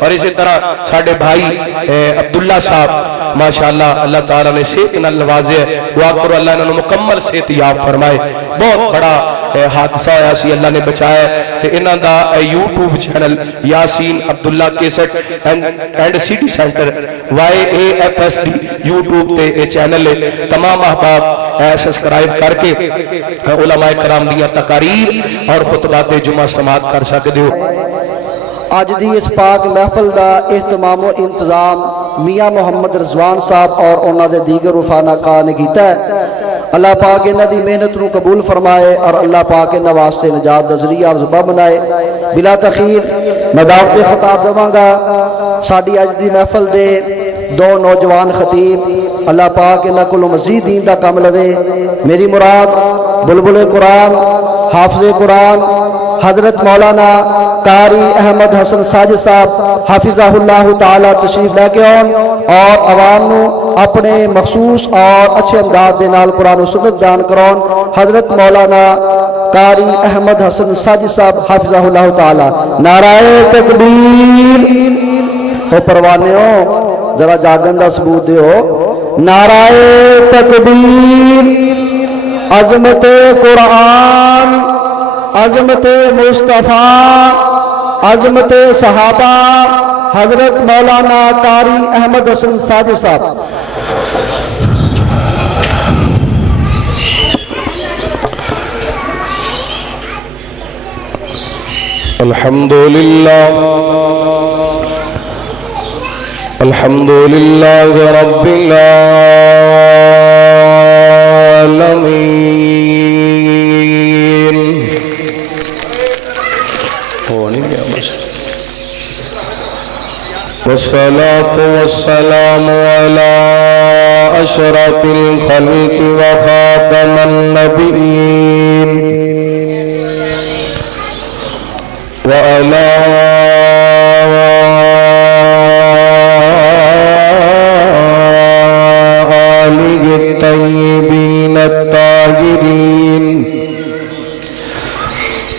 اور اسی طرح ساڑھے بھائی عبداللہ صاحب ماشاءاللہ اللہ تعالیٰ نے صحت نال نوازے ہے، دعا کرو اللہ انہوں نے مکمل صحت یاب فرمائے۔ بہت بڑا حادثہ ہویا سی، اللہ نے بچایا تے انہاں دا YouTube channel Yasin Abdullah cassette and city centre YAFSD YouTube تے چینل ہے، تمام احباب سبسکرائب کر کے علماء کرام دیاں تقاریر اور خطبات جمعہ سماعت کر سکتے ہو۔ آج دی اس پاک محفل دا اہتمام و انتظام میاں محمد رضوان صاحب اور انہاں دے دیگر رفانہ کہا نے کیتا ہے۔ اللہ پاک انہاں دی محنت نو قبول فرمائے اور اللہ پاک انہاں واسطے نجات دا ذریعہ اور زبہ بنائے۔ بلا تخیر میں دعوت خطاب دواں گا ساڈی اج دی محفل دے دو نوجوان خطیب، اللہ پاک انہاں کولوں مزید دین دا کام لوے۔ میری مراد بلبل قرآن حافظ قرآن حضرت مولانا قاری احمد حسن ساجد صاحب حافظہ اللہ تعالی تشریف لے کے آن اور عوام نو اپنے مخصوص اور اچھے انداز دے نال قرآن و سنت بیان کرون۔ حضرت مولانا قاری احمد حسن ساجد صاحب حافظہ اللہ تعالی۔ نعرہ تکبیر ہو پروانے ہو ذرا جاگن دا ثبوت دے ہو۔ نعرہ تکبیر، عظمت قرآن، عظمت مصطفیٰ، عظمت صحابہ، حضرت مولانا قاری احمد حسن ساجد صاحب۔ الحمدللہ الحمدللہ رب العالمین۔ والصلاة والسلام على أشرف الخلق وخاتم النبيين وعلى آله الطيبين الطاهرين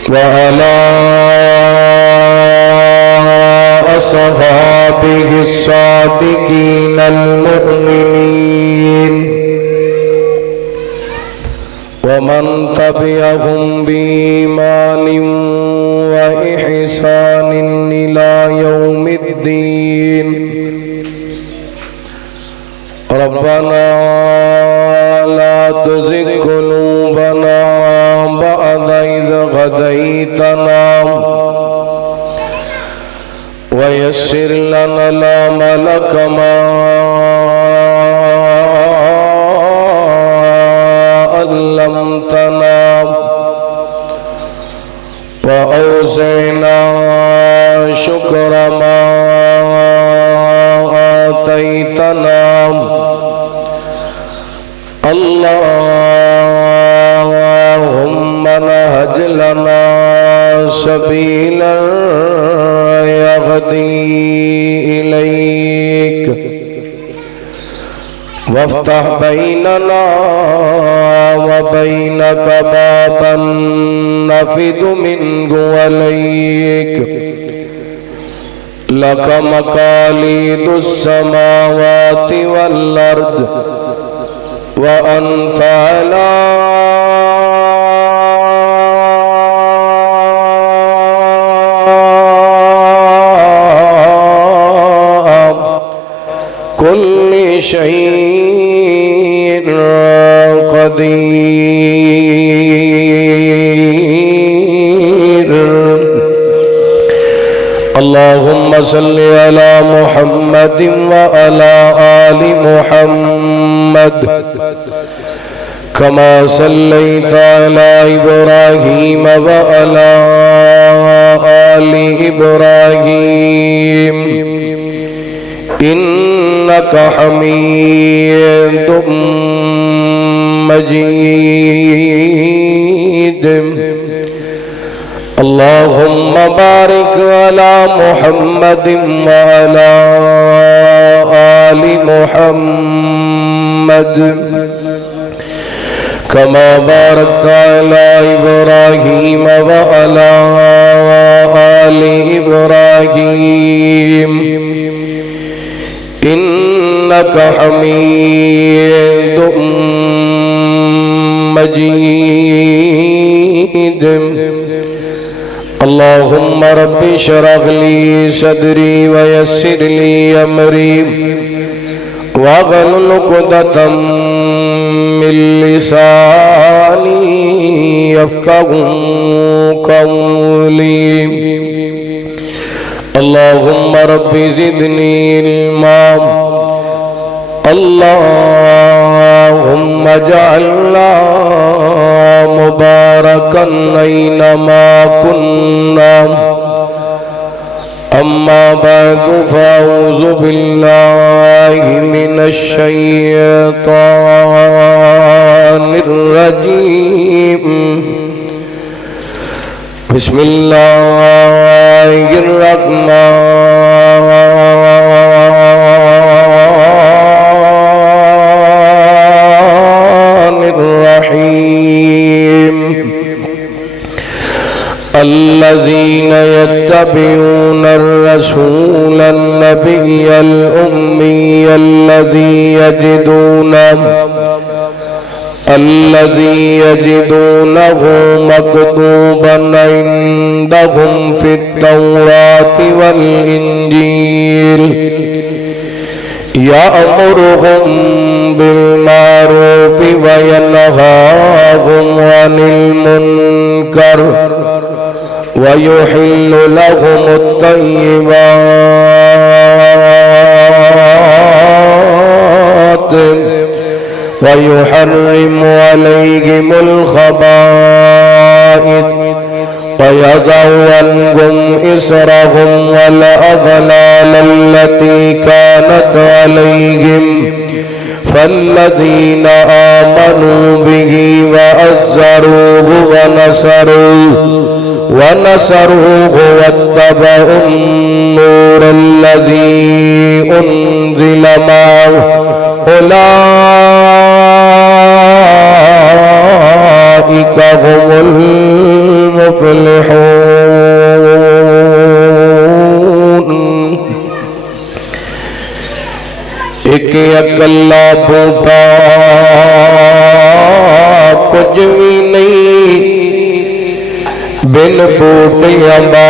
وعلى أصحابه الصادقين المؤمنين ومن تبعهم بإيمان وإحسان إلى يوم الدين۔ ربنا لا تزغ قلوبنا بعد إذ هديتنا ويسر لنا الأمل كما علمتنا وأوزعنا شكر ما آتيتنا اللهم نهج لنا سبيلا يهدي إليك وافتح بيننا وبينك بابا نفد منه عليك لك مقاليد السماوات والأرض وأنت على كل شيء قدير۔ اللهم صل على محمد وعلى آل محمد كما صليت على إبراهيم وعلى آل إبراهيم إنك حميد مجيد۔ اللهم بارك على محمد وعلى آل محمد كما باركت على إبراهيم وعلى آل إبراهيم إنك حميد مجيد اللهم رب اشرح لي صدري ويسر لي أمري واحلل عقدة من لساني يفقهوا قولي اللهم رب زدني علما اللهم اجعلنا مباركا أينما كنا أما بعد فأعوذ بالله من الشيطان الرجيم بسم الله الرحمن الرحيم الذين يتبعون الرسول النبي الأمي الذي يجدونه مكتوبا عندهم في التوراة والإنجيل يأمرهم بالمعروف وينهاهم عن المنكر ويحل لهم الطيبات ويحرم عليهم الخبائث ويضع عنهم إصرهم والأغلال التي كانت عليهم فالذين آمنوا به وأزروه ونصروه واتبعوا النور الذي أنزل معه أولئك هم المفلحون ایک اکلا بوٹا کچھ بھی نہیں بن بوٹیاں باغ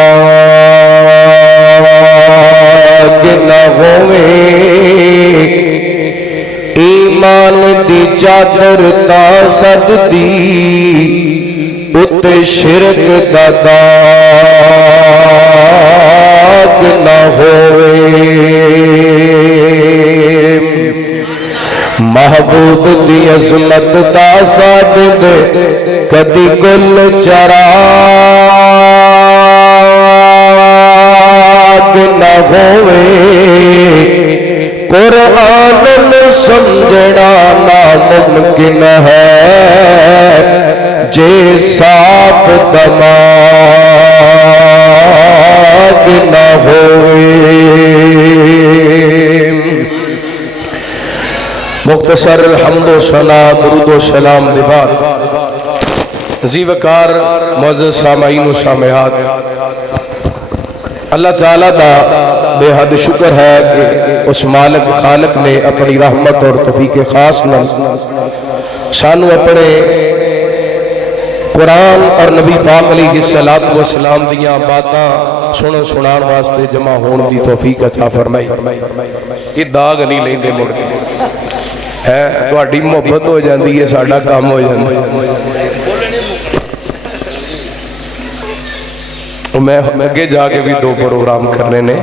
نہ ہوئے ایمان دی چادر تا سجدی ات شرک دا داغ نہ ہوئے محبوب دی عظمت دا ساجد کدی گل چراغ نہ ہوئے قرآن سمجھنا ناممکن ہے جے صاف دماغ نہ ہوئے مختصر حمد و ثنا درود و سلام دے بعد عزیز وقار معزز سامعین و سامعات اللہ تعالیٰ دا بے حد شکر ہے کہ اس مالک خالق نے اپنی رحمت اور توفیق خاص نال سانو اپنے قرآن اور نبی پاک علیہ السلام دیاں باتاں سنو سنان واسطے جمع ہون دی توفیق عطا فرمائی یہ داغ نہیں لیندے مڑ کے ہے تو اڈی محبت ہو جاندی ہے ساڑھا کام ہو جاندی ہے میں اگے جا کے بھی دو پروگرام کرنے نے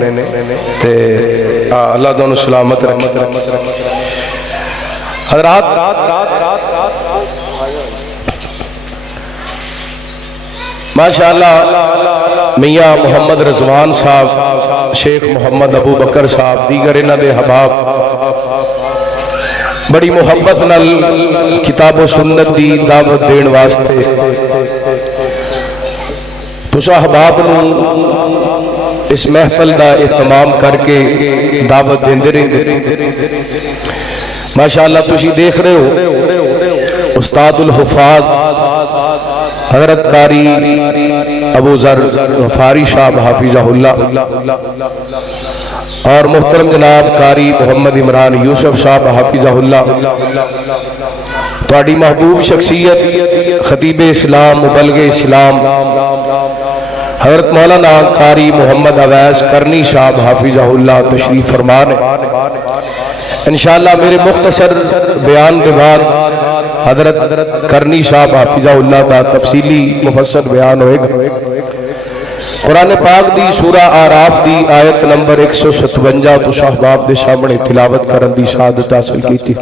تے اللہ دونوں سلامت رحمت حضرات ماشاءاللہ میاں محمد رضوان صاحب شیخ محمد ابو بکر صاحب دیگر انہ دے حباب بڑی محبت نال کتاب و سنت دی دعوت دین واسطے تو صاحباب اس محفل دا اہتمام کر کے دعوت دیندے رہے ماشاءاللہ تسی دیکھ رہے ہو استاد الحفاظ حضرت قاری ابو ذر غفاری صاحب حافظہ اللہ اور محترم جناب قاری محمد عمران یوسف صاحب حافظہ اللہ، تواڈی محبوب شخصیت خطیب اسلام مبلغ اسلام حضرت مولانا قاری محمد اویس کرنی صاحب حافظہ اللہ تشریف فرمان ہے۔ انشاءاللہ میرے مختصر بیان کے بعد حضرت کرنی صاحب حافظہ اللہ کا تفصیلی مفصل بیان ہوئے گا۔ قرآن پاک دی سورہ آراف دی آیت نمبر 157 تو صحباب دے سامنے تلاوت کرن دی شہادت حاصل کی تھی۔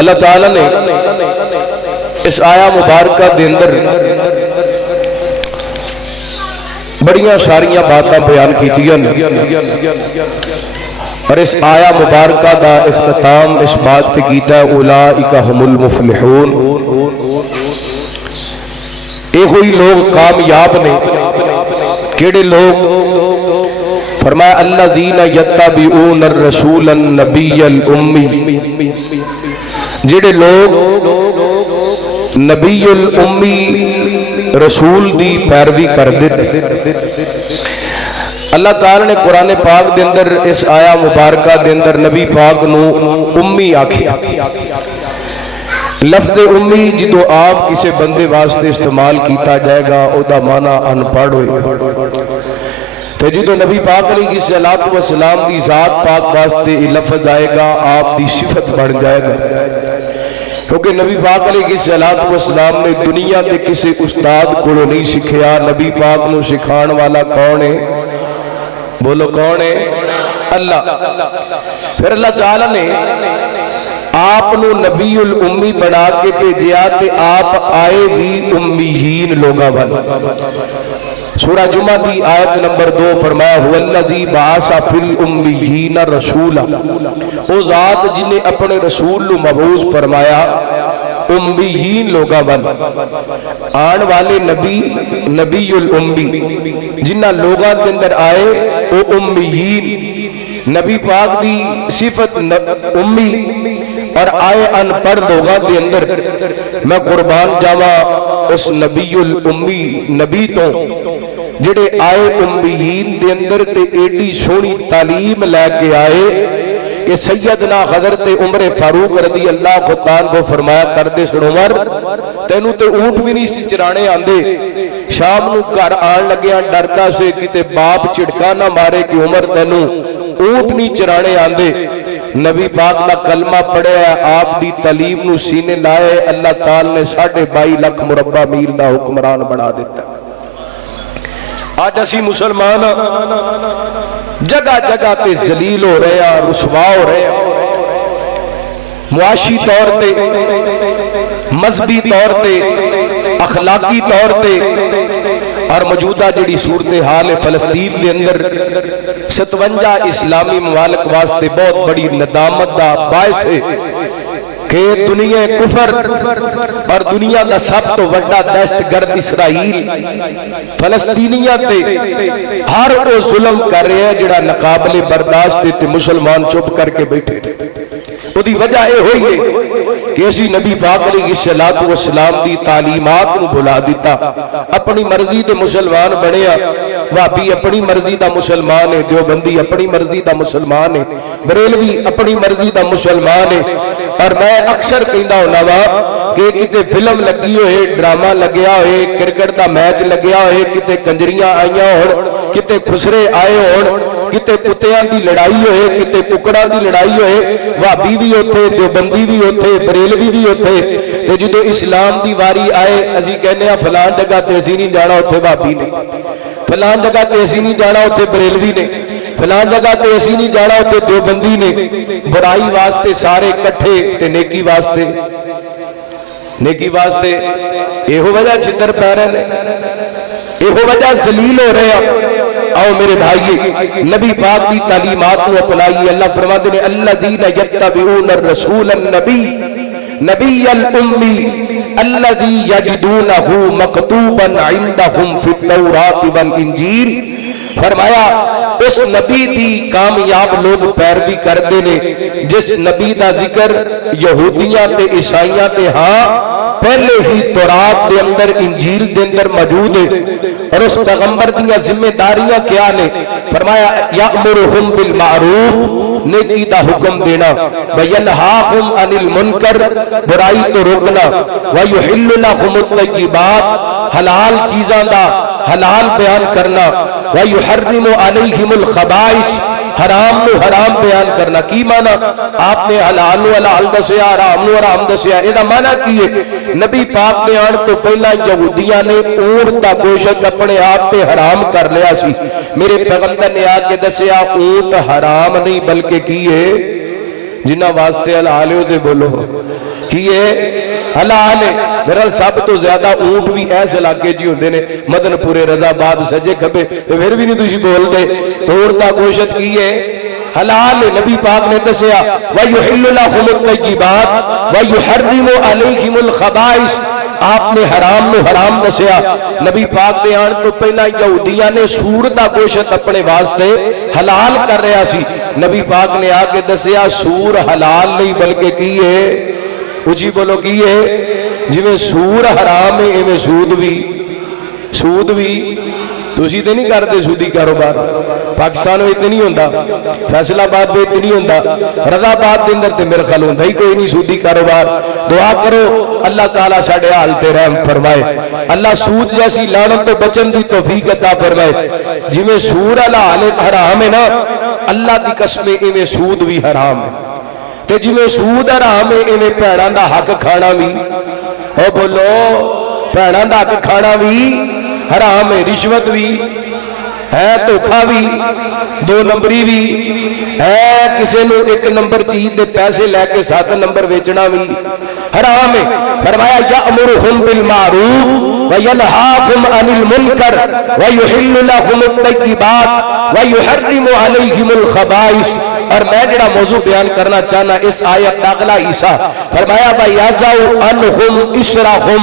اللہ تعالیٰ نے اس آیا مبارکہ دے اندر بڑیاں ساریاں باتاں بیان کی تھی، اور اس آیا مبارکہ دا اختتام اس بات پہ کیتا ہے اولئک هم المفلحون، اے ہوئی لوگ کامیاب نے۔ کیڑے لوگ؟ فرمایا الذین یتبعون الرسول النبی الامی، جڑے لوگ نبی الامی رسول دی پیروی کر دے۔ اللہ تعالی نے قرآن پاک دے اندر اس آیا مبارکہ دے اندر نبی پاک نو امی آکھی۔ لفظ امی جدو آپ کسی بندے واسطے استعمال کیتا جائے گا او دا معنی ان پڑھ ہوئے گا، تو جدو نبی پاک علیہ الصلوۃ والسلام دی ذات پاک واسطے لفظ آئے گا آپ دی صفت بڑھ جائے گا، کیونکہ نبی پاک علیہ الصلوۃ والسلام نے دنیا کے کسی استاد کو نہیں سکھیا۔ نبی پاک نو سکھان والا کون ہے؟ بولو کون ہے؟ اللہ۔ پھر اللہ تعالی نے آپ نو نبی الامی بنا کے بھیجیا تے آپ آئے بھی امیین لوگاں والا۔ سورہ جمعہ دی آیت نمبر 2 فرمایا هو الذی بعث فی الامیین رسولا، او ذات جن نے اپنے رسول کو مبعوث فرمایا امیین لوگاں والا۔ آن والے نبی نبی الامی، جنہ لوگاں کے اندر آئے او امیین۔ نبی پاک دی صفت امی اور آئے ان پڑھ لوگاں دے اندر۔ میں قربان جاواں اس نبی الامی نبی تو جڑے آئے امیین دے اندر تے ایڈی سونی تعلیم لے کے آئے کہ سیدنا حضرت عمر فاروق رضی اللہ تعالیٰ کو فرمایا کر دے سن عمر تینوں تے اونٹ بھی نہیں سی چرانے آندے، شام نو گھر آن لگیا ڈرتا سے کتے باپ چڑکا نہ مارے کہ عمر تینوں اونٹ نہیں چرانے آندے۔ نبی پاک نہ کلمہ پڑھے آپ دی تعلیم نو سینے لائے، اللہ تعالیٰ نے 22.5 لاکھ مربع میل دا حکمران بنا دیتا۔ آج اسی مسلمان جگہ جگہ تے ذلیل ہو رہے ہیں، رسوا ہو رہے ہیں، معاشی طور تے، مذہبی طور تے، اخلاقی طور تے، اور موجودہ جڑی صورتحال فلسطین کے اندر 57 اسلامی ممالک واسطے بہت بڑی ندامت دا باعث ہے کہ دنیا کفر اور دنیا دا سب تو بڑا دہشت گرد اسرائیل فلسطینیاں تے ہر وہ ظلم کر رہے ہیں جڑا ناقابل برداشت تے مسلمان چپ کر کے بیٹھے۔ دی وجہ یہ ہوئی ہے کہ اسی نبی پاک علیہ الصلوۃ والسلام دی تعلیمات نو بھلا دیتا، اپنی مرضی دے مسلمان بنیا۔ وہابی اپنی مرضی دا مسلمان ہے، دیوبندی اپنی مرضی دا مسلمان ہے، بریلوی اپنی مرضی دا مسلمان ہے۔ اور میں اکثر کہندا ہوندا وا کہ کتے فلم لگی ہوئے، ڈرامہ لگیا ہوئے، کرکٹ دا میچ لگیا ہوئے، کتے کنجریاں آئیاں ہون، کتے خسرے آئے ہون، کتے کتیاں دی لڑائی ہوئے، کتے ککڑاں دی لڑائی ہوئے، وہابی بھی ہوتے، دیوبندی بھی ہوتے، بریلوی بھی ہوتے، تو جدو اسلام دی واری آئے اسی کہنے ہیں فلان جگہ تے اسی نہیں جانا اتھے وہابی نے، فلان جگہ تے اسی نہیں جانا اتھے بریلوی نے، فلان جگہ تے اسی نہیں جانا اتھے دیوبندی نے۔ برائی واسطے سارے کٹھے تے نیکی واسطے، نیکی واسطے ایہو وجہ چھتر پہ رہے ہیں، ایہو وجہ ذلیل ہو رہے ہیں۔ آؤ میرے بھائی نبی پاک دی تعلیمات کو اپنائیے۔ اللہ فرماتے ہیں الذین یتبعون الرسول النبی نبی الامی الذی یجدونہ مکتوبا عندہم فی التوراۃ والانجیل فرمایا اس نبی دی کامیاب لوگ پیروی کرتے نے جس نبی دا ذکر یہودیاں تے عیسائیاں تے ہاں پہلے ہی تورات دے اندر انجیل دے اندر موجود ہے اور اس پیغمبر دیاں ذمہ داریاں کیا نے فرمایا یأمرہم بالمعروف نیکی دا حکم دینا وینہاہم عن المنکر برائی تو روکنا ویحل لہم الطیبات حلال چیزاں دا حلال بیان کرنا ویحرم علیہم الخبائث حرام نو حرام بیان کرنا. کی معنی آپ نے حلال نو حلال دسیا حرام نو حرام دسیا یہ معنی کی ہے نبی پاک نے آن تو پہلا یہودیاں نے اونٹ دا گوشت اپنے آپ پہ حرام کر لیا سی. میرے پیغمبر نے آ کے دسیا اونٹ حرام نہیں بلکہ کی ہے جنہ واسطے حلال ہو دے بولو کی ہے حلال ہے. میرا سب تو زیادہ اونٹ بھی ایسے علاقے جی ہوندے نے مدن پورے رضا آباد سجے کھبے پھر بھی نہیں تسی بول دے. اونٹ دا گوشت کی ہے حلال ہے. نبی پاک نے دسیا وَيُحِلُّ لَهُمُ الطَّيِّبَاتِ وَيُحَرِّمُ عَلَيْهِمُ الْخَبَائِثَ آپ نے حرام نو حرام دسیا. نبی پاک دے آن تو پہلا یہودیاں نے سور دا گوشت اپنے واسطے حلال کر رہا سی. نبی پاک نے آ کے دسیا سور حلال نہیں بلکہ کی ہے اچھی بولو کی ہے جی میں سور حرام ہے ایویں سود بھی تسی تے نہیں کرتے سودی کاروبار پاکستان میں اتنے نہیں ہوندا فیصل آباد میں اتنے نہیں ہوندا رضا آباد کے اندر تے میرے خیال ہوندا ہی کوئی نہیں سودی کاروبار. دعا کرو اللہ تعالیٰ ساڈے حال تے رحم فرمائے اللہ سود جیسی لعنت تو بچن دی توفیق عطا فرمائے. جی میں سور حلال حرام ہے نا اللہ دی قسم ایویں سود بھی حرام ہے تے جی میں سود حرام ہے ایویں بھیڑاں دا حق کھانا بھی او بولو بھیڑاں دا حق کھانا بھی حرام ہے. رشوت بھی ہے دھوکھا بھی دو نمبری بھی ہے کسی نو ایک نمبر چیز دے پیسے لے کے 7 نمبر بیچنا بھی حرام ہے. فرمایا یأمرہم بالمعروف وینہاہم عن المنکر ویحل لہم الطیبات ویحرم علیہم الخبائث. اور میں جڑا موضوع بیان کرنا چاہنا اس آیت اگلا حصہ فرمایا وَيَضَعُ عَنْهُمْ إِصْرَهُمْ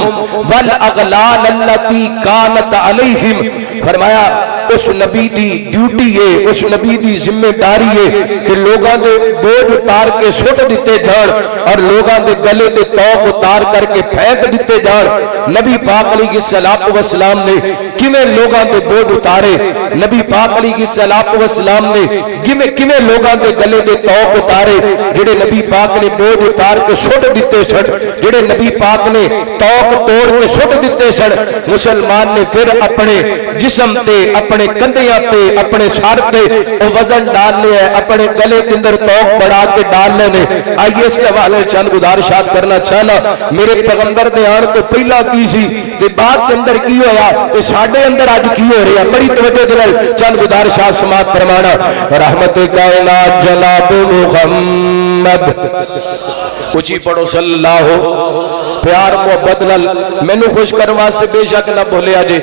وَالْأَغْلَالَ الَّتِي كَانَتْ عَلَيْهِمْ. فرمایا اس نبی دی ڈیوٹی ہے اس نبی دی ذمہ داری ہے کہ لوگاں دے بوجھ اتار کے سٹ دیتے جان اور لوگاں دے گلے دے توق اتار کر کے پھینک دیتے جان. نبی پاک علیہ الصلوۃ والسلام نے کیویں لوگاں دے بوجھ اتارے. نبی پاک علیہ الصلوۃ والسلام نے کیویں لوگاں دے گلے دے توق اتارے جڑے نبی پاک نے بوجھ اتار کے سٹ دیتے سن جڑے نبی پاک نے توق توڑ کے سٹ دیتے سن. مسلمان نے پھر اپنے جسم تے اپنے کندھیاں تے اپنے سر تے او وزن ڈال لیا ہے اپنے گلے کے اندر توق بڑھا کے ڈال لے نے. آئیے اس حوالے چند گزارشات کرنا چاہنا میرے پیغمبر نے آن تو پہلا کی سی تے بعد کے اندر کی ہویا تے ساڈے اندر اج کی ہو رہا بڑی توجہ دے نال چند گزارشات سماعت فرمانا. رحمت کائنات جناب محمد اچھی پڑھو صلی اللہ پیار محبت نال مینوں خوش کرن واسطے بے شک نہ بھولیا جے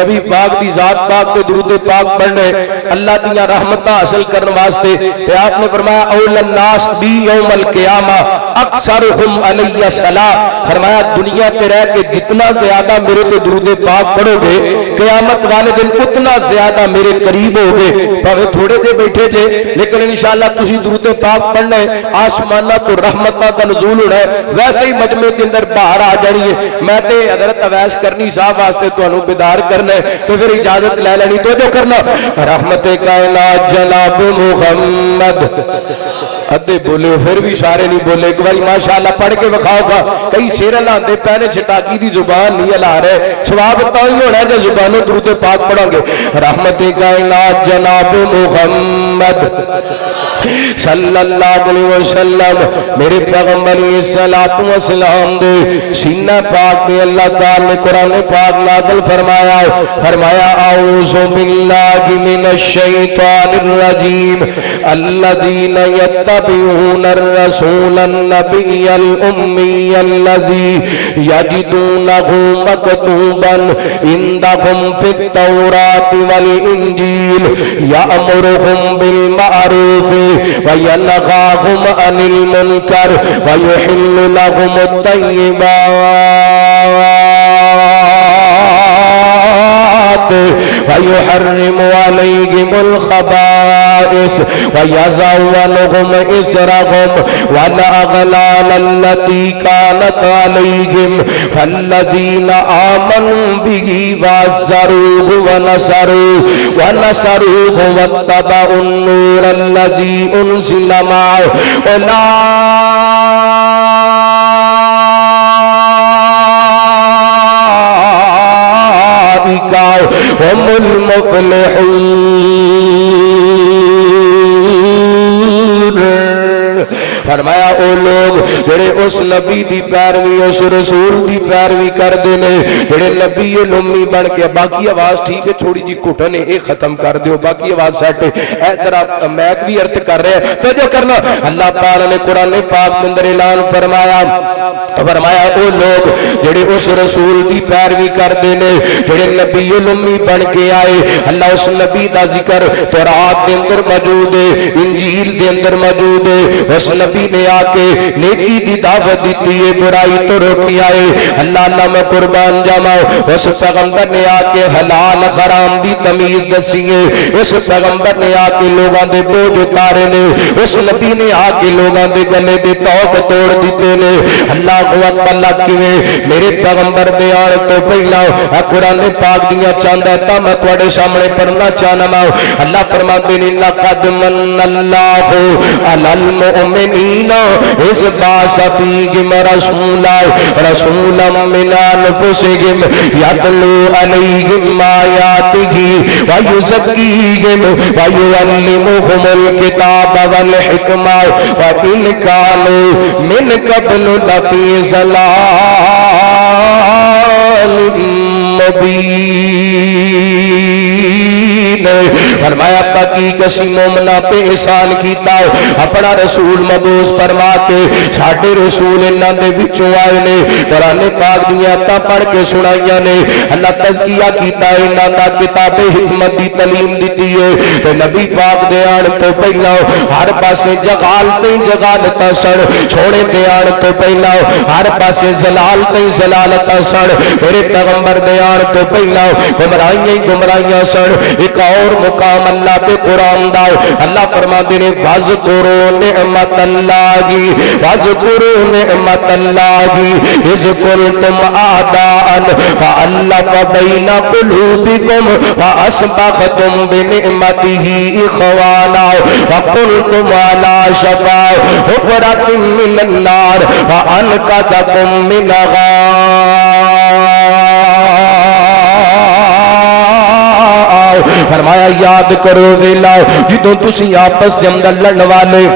نبی پاک دی ذات پاک تے درود پاک پڑھنے اللہ دیاں رحمتاں حاصل کرن واسطے تے آپ نے فرمایا اول الناس بی یوم القیامہ اکثرہم علی صلاۃ. فرمایا دنیا تے رہ کے جتنا زیادہ میرے تے درود پاک پڑھو گے قیامت والے دن اتنا زیادہ میرے قریب ہوگے. بھاوے تھوڑے دے بیٹھے جے لیکن انشاءاللہ تسی درود پاک پڑھنا ہے آسماناں تو رحمتاں دا نزول ہونا ہے ویسے ہی مجمع کے اندر باہر آ جانی ہے. میں تے حضرت اویس کرنی صاحب واسطے تانوں بیدار کرنا ہے تو پھر اجازت لے لینی تو جو کرنا. رحمت کائنات جناب محمد ادھے بولے پھر بھی سارے نہیں بولے ایک باری ماشاءاللہ پڑھ کے بکھاؤ گا. کئی شیر لاندے پہنے چھٹاکی دی زبان نہیں ہلا رہے ثواب تو ہی ہونا ہے کہ زبانوں درود پاک پڑھیں گے. رحمت کائنات جناب محمد صلی اللہ علیہ وسلم میرے پیغمبر علیہ الصلوۃ والسلام دے سینہ پاک میں اللہ تعالی نے قرآن پاک نازل فرمایا اعوذ باللہ من الشیطان الرجیم الذین یتبعون الرسول النبی الامی الذی یجدونہ مکتوبا عندہم فی التوراۃ والانجیل یأمرہم بالمعروف وینہاہم عن المنکر ویحل لہم الطیبات ويحرم عليهم الخبائث ويضع عنهم إصرهم والأغلال التي كانت عليهم فالذين آمنوا به وعزروه ونصروه واتبعوا النور الذي أنزل معه أولئك هم المفلحون فرمایا او لوگ جڑے اس نبی دی پیروی اس رسول دی پیروی کر دینے جڑے نبی امی بن کے باقی آواز ٹھیک ہے تھوڑی جی گھٹن ہے ختم کر دیو باقی آواز سیٹ ہے اے طرح میک بھی ارتھ کر رہے ہیں تو جو کرنا اللہ تعالی نے قرآن پاک میں اندر اعلان فرمایا او لوگ جڑے اس رسول دی پیروی کر دینے جڑے نبی امی بن کے آئے اللہ اس نبی دا ذکر تورات دے اندر موجود ہے انجیل دے اندر موجود ہے اس نبی نے آکے نیکی دی دعوت دیتی ہے برائی تو روکی آئے اللہ میں قربان جاماؤ اس پیغمبر نے آکے حلال حرام دی تمیز دسی ہے اس پیغمبر نے آکے لوگاں دے بوجھ اتارے نے اس نبی نے آکے لوگاں دے گلے دے توق توڑ دیتے نے اللہ اکبر کیویں میرے پیغمبر بیان تو پہلا قرآن پاک دیاں چاندہ تا میں تواڈے سامنے پڑھنا چاہنا اللہ فرماتے ہیں لقد من اللہ علی المؤمنین اذ بعث فیہم رسولا من انفسہم یتلو علیہم آیاتہ ویزکیہم ویعلمہم الکتاب والحکمہ وإن كانوا من قبل لفی ضلال مبین فرمایا تاکہ کسی مومنہ پہ احسان کیتا ہو اپنا رسول مبعوث فرما کے ساڈے رسول انہاں دے وچوں آئے نے قرآن پاک دیاں تا پڑھ کے سنائیاں نے اللہ تزکیہ کیتا ہے انہاں دا کتاب حکمت دی تعلیم دیتی ہے تے نبی پاک دے آن تو پہلا ہر پاسے جغالتاں سن چھوڑے دے آن تو پہلا ہر پاسے زلالتاں سن میرے پیغمبر دے آن تو پہلا گمراہیاں سن ایک اور مقام اللہ پہ قرآن داؤ اللہ فرما دینے وَذْكُرُوا نِعْمَةَ اللَّهِ اِذْ كُنْتُمْ أَعْدَاءً فَأَلَّفَ بَيْنَ قُلُوبِكُمْ فَأَصْبَحْتُمْ بِنِعْمَتِهِ إِخْوَانًا وَكُنْتُمْ عَلَى شَفَا حُفْرَةٍ مِّنَ النَّارِ فَأَنْقَذَكُمْ مِنْهَا فرمایا یاد کرو ویلا جدوں تسی آپس دے اندر لڑن والے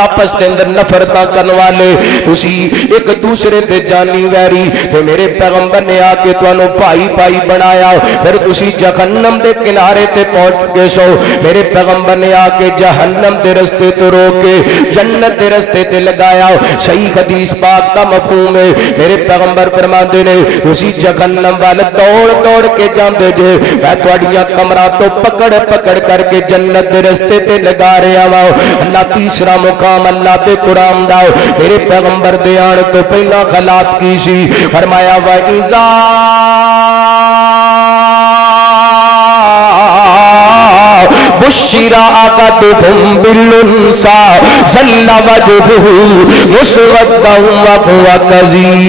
آپس دے اندر نفرتاں کرن والے تسی ایک دوسرے تے جانی ویری تے میرے پیغمبر نے آ کے تانوں بھائی بھائی بنایا پھر تسی جہنم دے کنارے تے پہنچ گئے سو میرے پیغمبر نے آ کے جہنم دے رستے تو روک کے جنت دے رستے تے لگایا صحیح حدیث پاک کا مفہوم ہے میرے پیغمبر فرماندے نے تسی جہنم وال دوڑ کے جاندے جے میں تواڈیاں کمرہ تو پکڑ کر کے جنت دے رستے تے لگا رہا وا اللہ تیسرا مقام اللہ تے قرآن داؤ میرے پیغمبر دے آن تو پہلا غلط کی سی فرمایا وَإِذَا بشر أحدهم بالأنثى ظل وجهه مسودا وهو كظيم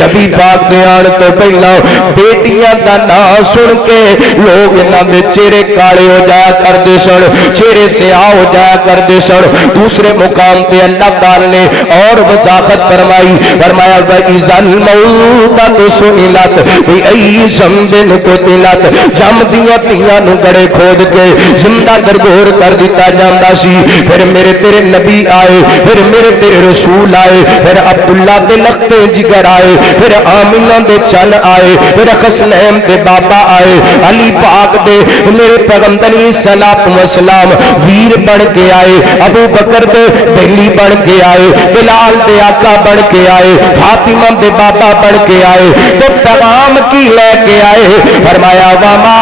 نبی پاک نے آن تو پہلا بیٹیاں دا نام سن کے لوگ انہاں دے چہرے کالے ہو جایا کردے سن چہرے سیاہ ہو جایا کردے سن دوسرے مقام پہ اللہ تعالی نے اور وضاحت فرمایا وَإِذَا الْمَوْءُودَةُ سُئِلَتْ بِأَيِّ ذَنبٍ قُتِلَتْ جم دیاں تیاں نو گڑے کھود کے زندہ درگور کر دیتا جاندا سی پھر میرے تیرے نبی آئے پھر میرے تیرے رسول آئے پھر عبداللہ دے لختے جگر آئے پھر آمینہ دے چل آئے پھر حسنین دے بابا آئے علی پاک دے میرے پیغمبر صلاۃ والسلام ویر بن کے آئے ابو بکر دے بیلی بن کے آئے بلال دے آقا بن کے آئے فاطمہ دے بابا بن کے آئے تو پیغام کی لے کے آئے فرمایا وما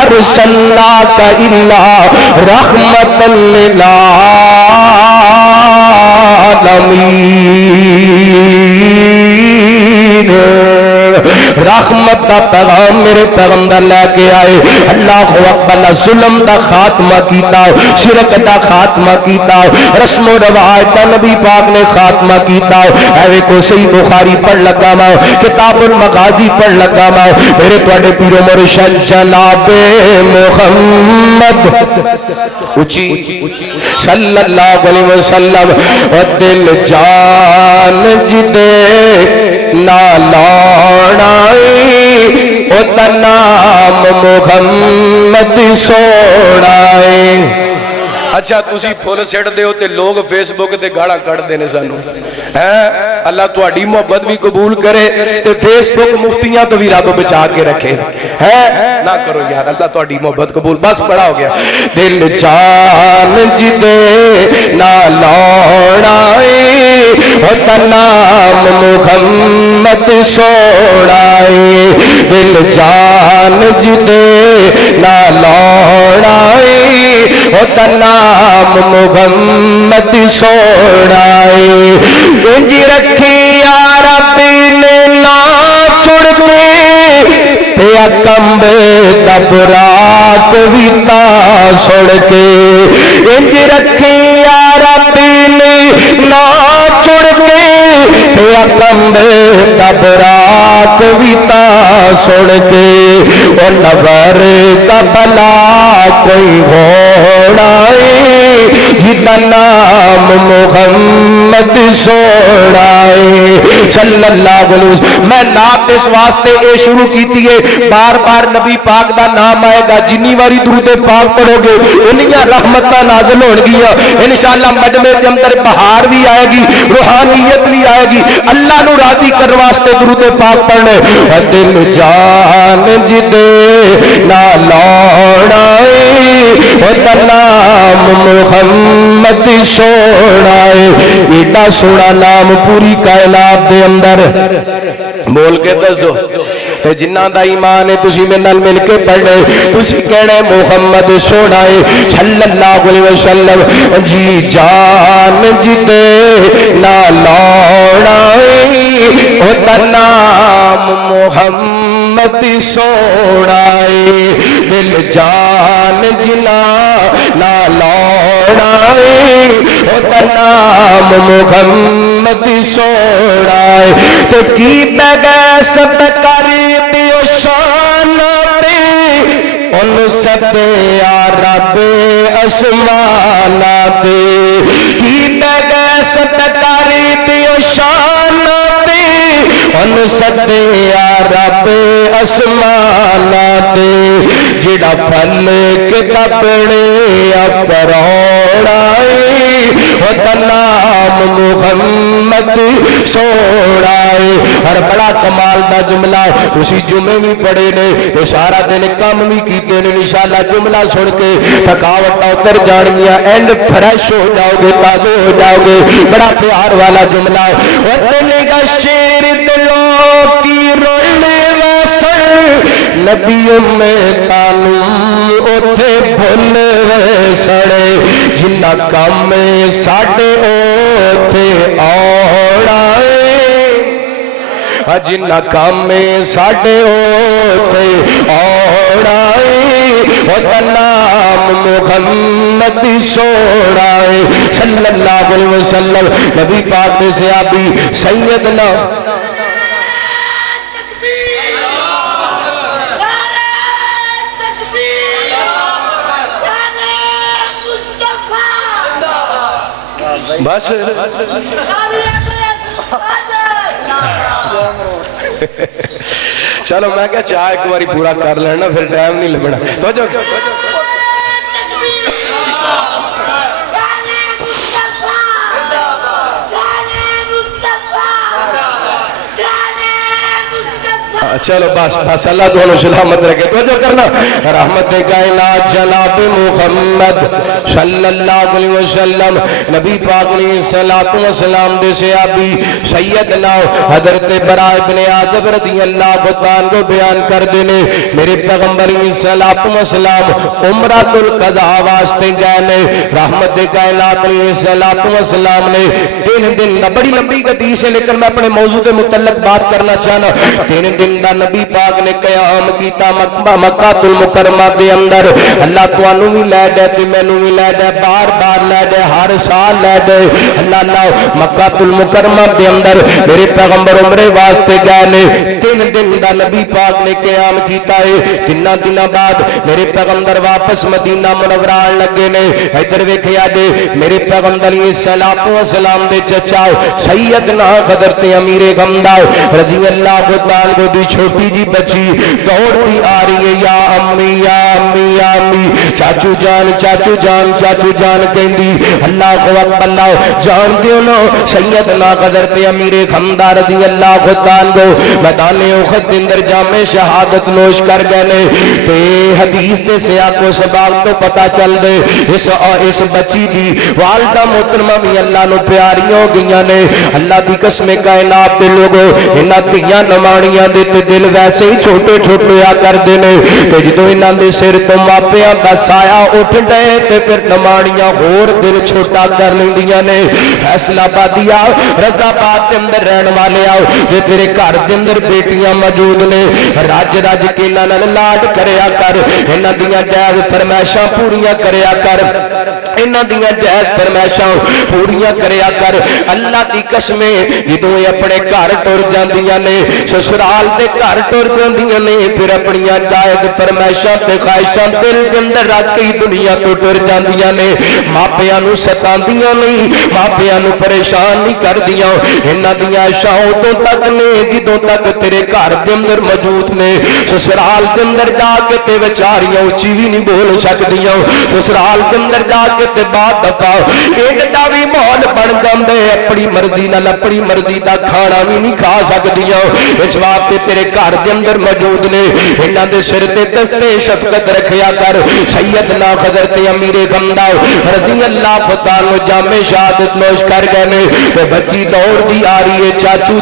ارسلناک الا رحمتا للعالمین العالمین رحمت دا پیغام میرے پیغمبر لے کے آئے اللہ اکبر ظلم دا خاتمہ کیتا شرک دا خاتمہ کیتا رسم و روایت دا نبی پاک نے خاتمہ کیتا اے کو صحیح بخاری پڑھ لگا میں کتاب المغازی پڑھ لگا میں میرے تواڈے پیر و مرشد جناب محمد اچھی صلی اللہ علیہ وسلم و دل جان جدے نا لاڑائی او تنام محمد سوڑائی اچھا تسی پھول سیٹ دے ہو تے لوگ فیس بک تے گاڑا کٹ دینے سانو اللہ تو اڈی محبت بھی قبول کرے تے فیس بک مفتیاں تو بھی رب بچا کے رکھے نہ کرو یار اللہ تو اڈی محبت قبول بس بڑا ہو گیا دل جان جدے نہ لوڑائے او تنام محمد سوڑائے دل جان جدے نہ لوڑائے او تنام محمد سوڑائے انج رکھی یا ربی نے نا چھڑتے پیا کمب دبراک ویتا سڑ کے انج رکھی یا ربی نے نا چھڑتے پیا کمب دبراک ویتا سڑ کے او نور کا بلا کوئی گھوڑائے جدا نام محمد سوڑائے صلی اللہ علیہ وسلم میں نام اس واسطے اے شروع کیتی ہے بار بار نبی پاک دا نام آئے گا جنی واری درود پاک پڑھو گے انہیاں رحمتہ نازل ہون گیا انشاءاللہ مجمع کے اندر بہار بھی آئے گی روحانیت بھی آئے گی اللہ نو راضی کرنے واسطے درود پاک پڑھنے دل جان جدے نہ لوڑائے او تنام محمد سوڑائے ایڈا سوڑا نام پوری کائنات دے اندر بول کے دسو تے جنہ دا ایمان ہے تسی میں نال مل کے پڑھے تسی کہنے محمد سوڑائے صلی اللہ علیہ وسلم جی جان جدے نہ لوڑائے او تنام محمد سوڑائے دل جان جنا نہ لوڑائے او تنام محمد سوڑائے تو کی بغیس بکری پیو شان پہ ان سب یا رب اسمان دے کی بغیس بکری پیو شان پہ ان سب یا رب اسمان دے جڑا پھل کے کپڑے اپروڑائے وہ تنام محمد سوڑائے اور بڑا کمال دا جملہ اسی جمعے بھی پڑھے نے تو سارا دن کام بھی کیتے نے انشاءاللہ جملہ سن کے تھکاوٹ اتر جان گیا اینڈ فریش ہو جاؤ گے تازے ہو جاؤ گے بڑا پیار والا جملہ وہ دل کا شیر دلوں کی رونے واسر نبیوں میں تانو اوتھے بھول سڑے جنہ کام میں ساڑھے اوتھے اوڑائے جنہ کام میں ساڑھے اوتھے اوڑائے وہ تنام محمد سوڑائے صلی اللہ علیہ وسلم نبی پاک نے صحابی سیدنا بس چلو میں کیا چاہ ایک باری پورا کر لینا پھر ٹائم نہیں لگنا تو جو چلو بس بس اللہ تعالیٰ سلامت رکھے توجہ کرنا رحمت کائنات جناب محمد صلی اللہ علیہ وسلم نبی پاک علیہ السلام دے صحابی سیدنا حضرت براء ابن عازب رضی اللہ عنہ کو بیان کر دینے میرے پیغمبر علیہ السلام عمرۃ القضاء واسطے گئے رحمت کائنات علیہ السلام نے 3 دن بڑی لمبی حدیث ہے لیکن میں اپنے موضوع کے متعلق بات کرنا چاہنا 3 دن دا نبی پاک نے قیام کیتا مکہ المکرمہ دے اندر اللہ تانوں بھی لے دے تے مینوں بھی لے دے بار بار لے دے ہر سال لے دے اللہ مکہ المکرمہ دے اندر میرے پیغمبر عمرے واسطے گئے نے 3 دن دا نبی پاک نے قیام کیتا ہے 3 دنوں بعد میرے پیغمبر واپس مدینہ منورہ آن لگے نے ادھر ویکھیا جے میرے پیغمبر علیہ السلام دے چچا سیدنا حضرت امیر غمدہ رضی اللہ عنہ دی چھوٹی جی بچی دوڑتی آ رہی ہے یا امی یا امی یا امی چاچو جان چاچو جان چاچو جان کہندی اللہ اکبر اللہ جان دیو نا سیدنا حضرت امیر غمدہ رضی اللہ عنہ میدان احد اندر جام شہادت نوش کر گئے نے تے حدیث دے سیاق و سباق تو پتہ چل دے اس بچی دی والدہ محترمہ بھی اللہ نو پیاری ہو گئیاں نے اللہ دی قسم کائنات دے لوگو انہاں دیاں نمانیاں دے تے دل ویسے ہی چھوٹے چھوٹے آ کر دینے تے جدوں انہاں دے سر تو ماپیاں دا سایہ اٹھ گئے تے پھر نمانیاں ہور دل چھوٹا کر لیندیاں نے فیصلہ آبادیاں رضا آباد دے اندر رہن والے آؤ جے تیرے گھر دے اندر بیٹیاں موجود نے رج رج کے انہاں نال لاڈ کریا کر انہاں دیاں جائز فرمائشاں پوریاں کریا کر انہاں دیاں جائز فرمائشاں پوریاں کریا کر اللہ دی قسم جدوں اپنے گھر ٹر جاندیاں نے سسرال تے گھر ٹر جاندیاں نے پھر اپنی جائز فرمائشاں تے خواہشاں دل دے اندر رکھ کے دنیا تو ٹر جاندیاں نے ماپیاں نو ستاندیاں نہیں ماپیاں نو پریشان نہیں کردیاں انہاں دیاں شاؤں تو تک نے جدوں تک تیرے گھر دے اندر موجود نے سسرال دے اندر جا کے تے وچاریاں اچھی بھی نہیں بول سکدیاں سسرال دے اندر جا کے تے بات دفا ایڈا بھی ماحول بن جاندے اپنی مرضی نال اپنی مرضی دا کھانا بھی نہیں کھا سکدیاں اس واسطے تیرے گھر دے اندر موجود نے انہاں دے سر تے دستے شفقت رکھیا کر سیدنا حضرت امیر غمدہ رضی اللہ عنہ جام شہادت نوش کر گئے نے تے بچی دوڑ دی آ رہی ہے چاچو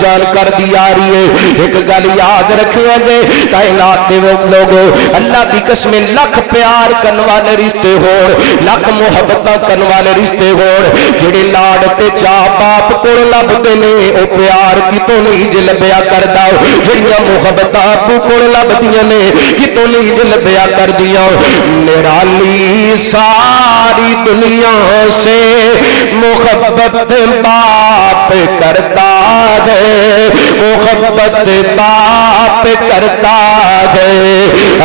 جان کر دی آ رہی ہے ایک گل یاد رکھیا جے کائنات دے لوگو اللہ دی قسم لکھ پیار کرن والے رشتے ہون لکھ محبتاں کرن والے رشتے ہون جڑے لاڈ تے چاہ باپ کول لبدے نے او پیار کتوں نہیں جے لبیا کردا جڑیاں محبتاں ابو کول لبدیاں نے کتوں نہیں جے لبیا کردیاں نرالی ساری دنیا سے محبت باپ کرتا ہے محبت باپ کرتا ہے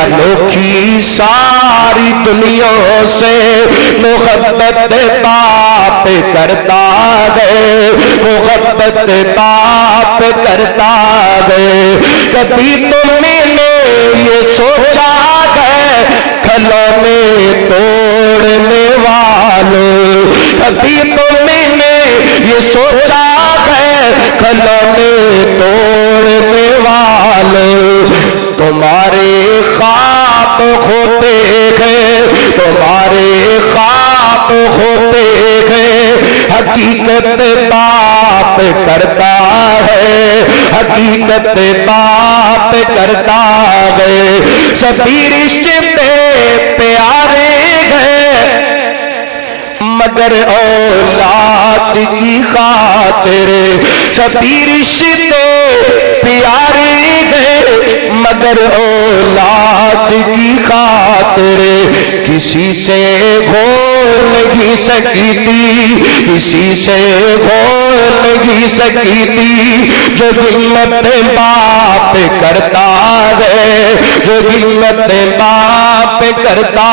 انوکھی ساری دنیا سے محبت باپ کرتا ہے محبت باپ کرتا ہے کبھی تو میں نے یہ سوچا ہے کھلونے توڑنے والوں کبھی تو میں نے یہ سوچا ہے کھلونے توڑنے والوں تمہارے خواب ہوتے ہیں تمہارے خواب ہوتے ہیں حقیقت باپ کرتا ہے حقیقت باپ کرتا ہے سبھی رشتے پیارے ہیں مگر اولاد کی خاطر سبھی رشتے پیارے ہیں مگر اولاد کی خاطر کسی سے ہو نہیں سکتی کسی سے ہو نہیں سکتی جو ہمت باپ کرتا ہے جو ہمت باپ کرتا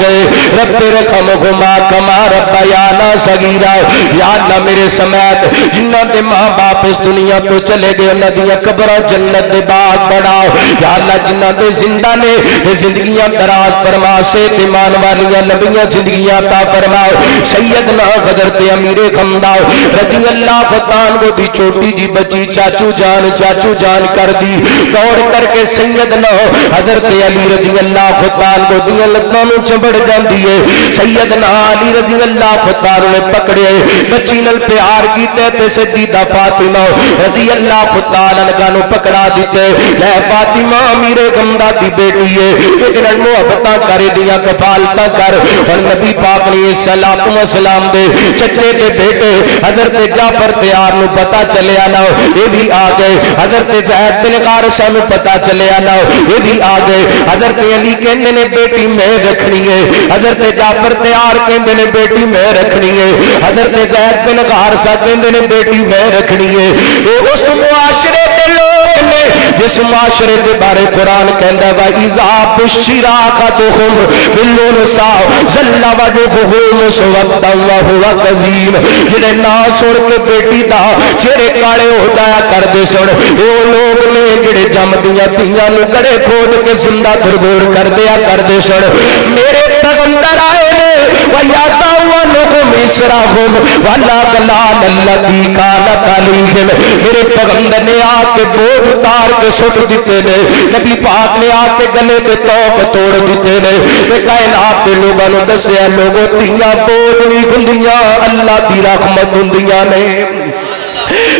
ہے رب رحمہما کما ربیانا صغیرا یا اللہ میرے سمیت جنہاں دے ماں باپ اس دنیا تو چلے گئے انہاں دیاں قبراں جنت دے باغ بناؤ یا اللہ جنہاں دے زندہ نے زندگیاں دراز فرما سے ایمان والیاں لمبیاں زندگیاں عطا فرماؤ سیدنا حضرت امیر خمدان رضی اللہ عنہ دی چھوٹی جی بچی چاچو جان کر دی دوڑ کر کے سیدنا حضرت علی رضی اللہ عنہ دی لتاں نوں چبڑ جاندی ہے سیدنا علی رضی اللہ عنہ نے پکڑے بچی نال پیار کیتے تے سیدہ فاطمہ رضی اللہ عنہ نوں پکڑا دتے لے فاطمہ امیر خمدان دی بیٹی ہے ایک نال محبتاں کر دیاں کفالتاں کر اور نبی پاک نے صلوات و سلام دے چچے تے بیٹے حضرت جعفر تیار نو پتہ چلیا نا یہ بھی آ گئے حضرت زید بن حارثہ نو پتہ چلیا نا یہ بھی آ گئے حضرت علی کہندے نے بیٹی میں رکھنی ہے حضرت جعفر تیار کہندے نے بیٹی میں رکھنی ہے حضرت زید بن حارثہ کہندے نے بیٹی میں رکھنی ہے یہ اس معاشرے دے لوگ نے جس معاشرے دے بارے قرآن کہندا وا اذا بشر احدهم بالانثى ظل وجهه مسودا وهو كظيم جڑے نا سن کے بیٹی دا چہرے کالے ہو جایا کردے سن او لوگ نے جڑے جمدیاں تیاں نوں کڑے کھود کے زندہ درگور کر دیا کردے سن میرے پیغمبر آئے نے وَيَطَوَّنُكُمْ إِسْرَهُمْ وَالْأَغْلَالَ الَّتِي كَانَتْ عَلَيْهِمْ میرے پیغمبر نے آ کے بوجھ اتار کے سٹ دیتے نے نبی پاک نے آ کے گلے تے توق توڑ دیتے نے تے کائنات دے لوگاں نوں دسیا لوگوں تیاں بوجھ نہیں ہوندیاں اللہ دی رحمت ہوندیاں نے